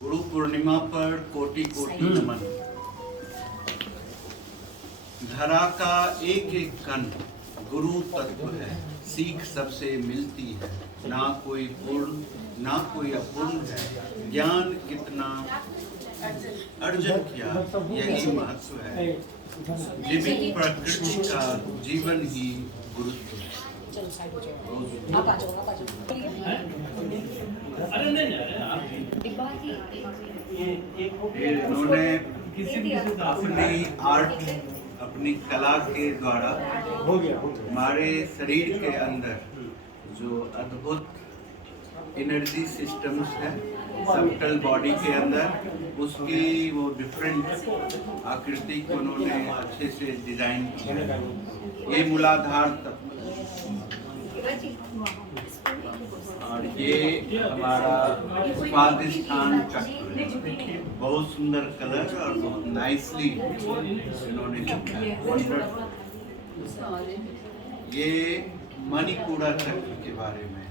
गुरु पूर्णिमा पर कोटि कोटि नमन। धरा का एक एक कण गुरु तत्व है, सीख सबसे मिलती है। ना कोई पूर्ण ना कोई अपूर्ण है, ज्ञान कितना अर्जन किया यही महत्व है। जीवित प्रकृति का जीवन ही गुरुत्व है। इन्होंने अपनी आर्ट अपनी कला के द्वारा हमारे शरीर के अंदर जो अद्भुत एनर्जी सिस्टम्स है सबटल बॉडी के अंदर, उसकी वो डिफरेंट आकृति को उन्होंने अच्छे से डिजाइन किया। ये मूलाधार तत्व और ये हमारा स्वादिष्ठान चक्र, बहुत सुंदर कलर और बहुत नाइसली इन्होंने लिखा है। ये मणिपुरा चक्र के बारे में,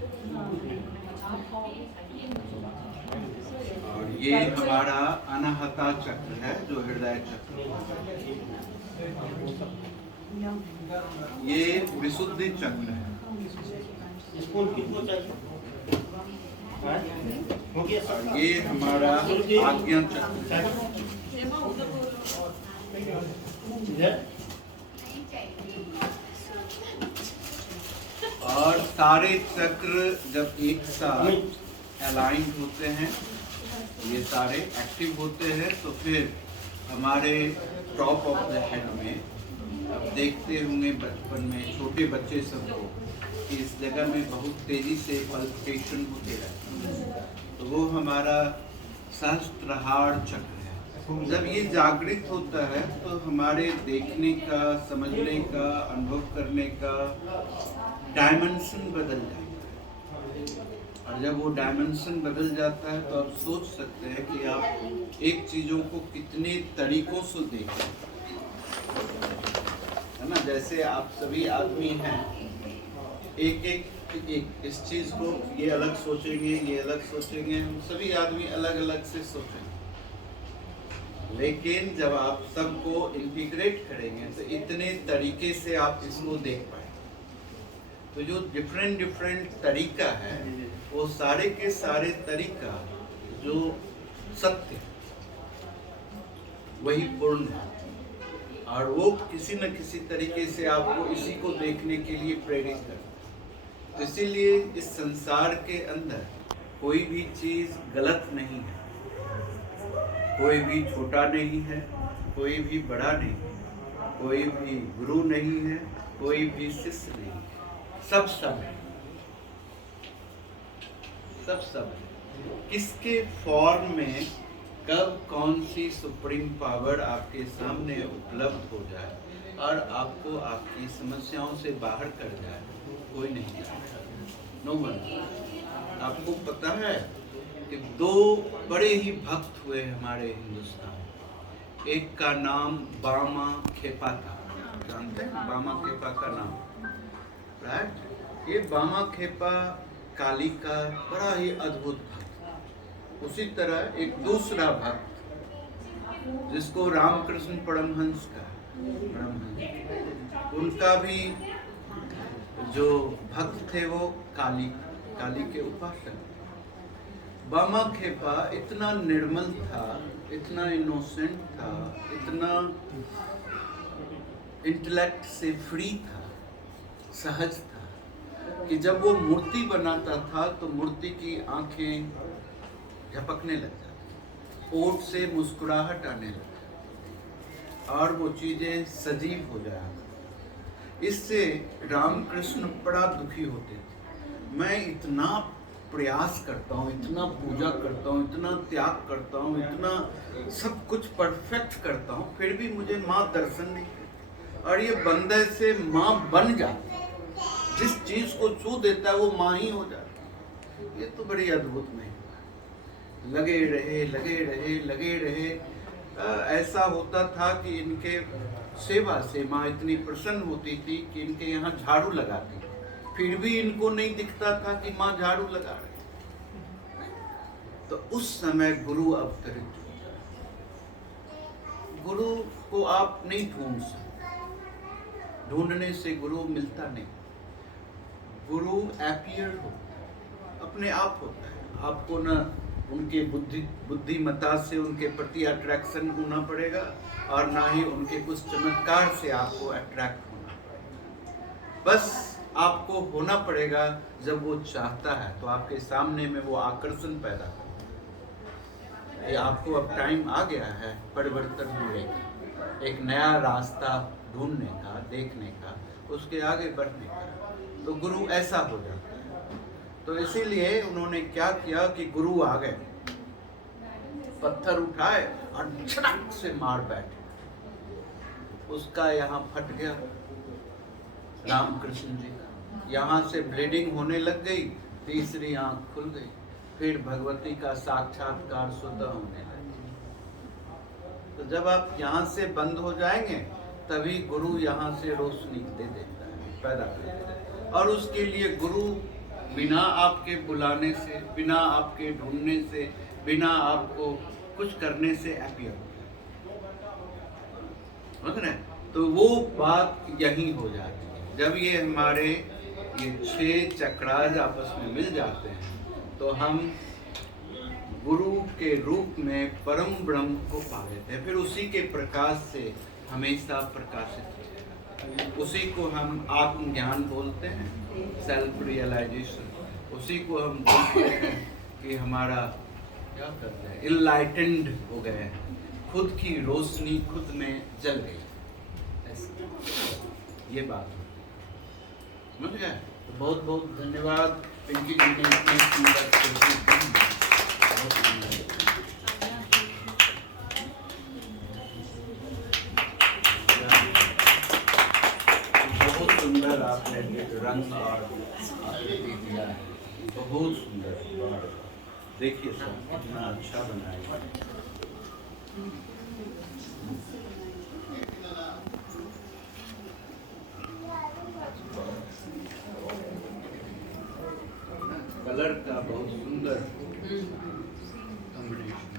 और ये हमारा अनाहता चक्र है जो हृदय चक्र। ये विशुद्धि चक्र है। और ये हमारा आज्ञा चक्र है। और सारे चक्र जब एक साथ अलाइन होते हैं, ये सारे एक्टिव होते हैं, तो फिर हमारे टॉप ऑफ द हेड में, अब देखते होंगे बचपन में छोटे बच्चे सबको, इस जगह में बहुत तेजी से पल्पिटेशन होते रहते हैं, तो वो हमारा सहस्त्रहार चक्र है। जब ये जागृत होता है तो हमारे देखने का, समझने का, अनुभव करने का डायमेंशन बदल जाता है। और जब वो डायमेंशन बदल जाता है तो आप सोच सकते हैं कि आप एक चीज़ों को कितने तरीकों से देखें, है ना। जैसे आप सभी आदमी हैं, एक इस चीज को ये अलग सोचेंगे, ये अलग सोचेंगे, हम सभी आदमी अलग अलग से सोचेंगे। लेकिन जब आप सबको इंटीग्रेट करेंगे तो इतने तरीके से आप इसको देख पाएंगे। तो जो डिफरेंट तरीका है, वो सारे के सारे तरीका जो सत्य वही पूर्ण है, और वो किसी न किसी तरीके से आपको इसी को देखने के लिए प्रेरित करता है। तो इसीलिए इस संसार के अंदर कोई भी चीज गलत नहीं है, कोई भी छोटा नहीं है, कोई भी बड़ा नहीं है, कोई भी गुरु नहीं है, कोई भी शिष्य नहीं है, सब है, सब है। किसके फॉर्म में कब कौन सी सुप्रीम पावर आपके सामने उपलब्ध हो जाए और आपको आपकी समस्याओं से बाहर कर जाए, कोई नहीं जानता, नो वन। आपको पता है कि दो बड़े ही भक्त हुए हमारे हिंदुस्तान। एक का नाम बामा खेपा था, जानते हैं बामा खेपा का नाम, राइट। ये बामा खेपा काली का बड़ा ही अद्भुत भक्त। उसी तरह एक दूसरा भक्त जिसको रामकृष्ण परमहंस का, उनका भी जो भक्त थे वो काली के उपासक। बामा खेपा इतना निर्मल था, इतना इनोसेंट था, इतना इंटेलेक्ट से फ्री था, सहज था, कि जब वो मूर्ति बनाता था तो मूर्ति की आंखें झपकने लग जाती, ओठ से मुस्कुराहट आने लगती और वो चीजें सजीव हो जाया। इससे रामकृष्ण बड़ा दुखी होते थे। मैं इतना प्रयास करता हूँ, इतना पूजा करता हूँ, इतना त्याग करता हूँ, इतना सब कुछ परफेक्ट करता हूँ, फिर भी मुझे माँ दर्शन नहीं करती। और ये बंदे से माँ बन जाती, जिस चीज को छू देता है वो माँ ही हो जाती। ये तो बड़ी अद्भुत नहीं, लगे रहे। ऐसा होता था कि इनके सेवा से माँ इतनी प्रसन्न होती थी कि इनके यहाँ झाड़ू लगाती, फिर भी इनको नहीं दिखता था कि माँ झाड़ू लगा रही। तो उस समय गुरु अवतरित होता है। गुरु को आप नहीं ढूंढ सकते, ढूंढने से गुरु मिलता नहीं। गुरु अपीयर होता है, अपने आप होता है। आपको न उनके बुद्धिमत्ता से उनके प्रति अट्रैक्शन होना पड़ेगा और ना ही उनके कुछ चमत्कार से आपको अट्रैक्ट होना पड़ेगा। बस आपको होना पड़ेगा, जब वो चाहता है तो आपके सामने में वो आकर्षण पैदा करता है। ये आपको अब टाइम आ गया है परिवर्तन होने का, एक नया रास्ता ढूंढने का, देखने का, उसके आगे बढ़ने का। तो गुरु ऐसा हो जाता है। तो इसीलिए उन्होंने क्या किया कि गुरु आ गए, पत्थर उठाए और झटक से मार बैठे। उसका यहाँ फट गया, रामकृष्ण जी का यहाँ से ब्लीडिंग होने लग गई, तीसरी आंख खुल गई, फिर भगवती का साक्षात्कार स्वतः होने लगा। तो जब आप यहाँ से बंद हो जाएंगे तभी गुरु यहाँ से रोशनी दे देता है, पैदा कर देता है। और उसके लिए गुरु बिना आपके बुलाने से, बिना आपके ढूंढने से, बिना आपको कुछ करने से अपीयर होता है। तो वो बात यही हो जाती है। जब ये हमारे ये 6 चक्रास आपस में मिल जाते हैं तो हम गुरु के रूप में परम ब्रह्म को पा लेते हैं। फिर उसी के प्रकाश से हमेशा प्रकाशित होते हैं। उसी को हम आत्मज्ञान बोलते हैं, सेल्फ रियलाइजेशन। उसी को हम बोलते हैं कि हमारा क्या करते हैं, इनलाइटेंड हो गए हैं, खुद की रोशनी खुद में जल गई। ये बात समझ गए। तो बहुत बहुत धन्यवाद पिंकी जी ने इतनी सुंदर बहुत सुंदर आपने रंग और आकृति दिया है, बहुत सुंदर। देखिए सर कितना अच्छा बनाया। कलर का बहुत सुंदर कॉम्बिनेशन।